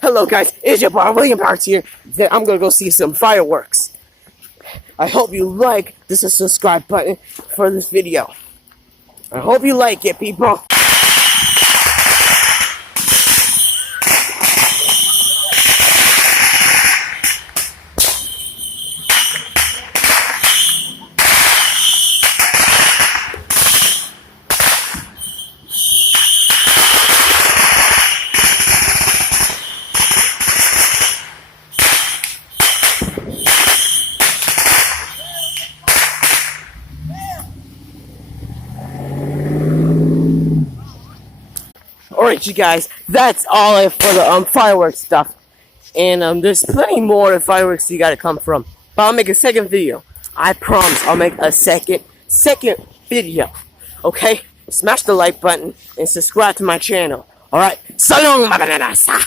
Hello guys, it's your boy William Parks here. I'm gonna go see some fireworks. I hope you like this subscribe button for this video. I hope you like it, people. Alright, you guys, that's all for the fireworks stuff. And there's plenty more fireworks you gotta come from. But I'll make a second video. I promise I'll make a second video. Okay? Smash the like button and subscribe to my channel. Alright? So long, mga bananasa!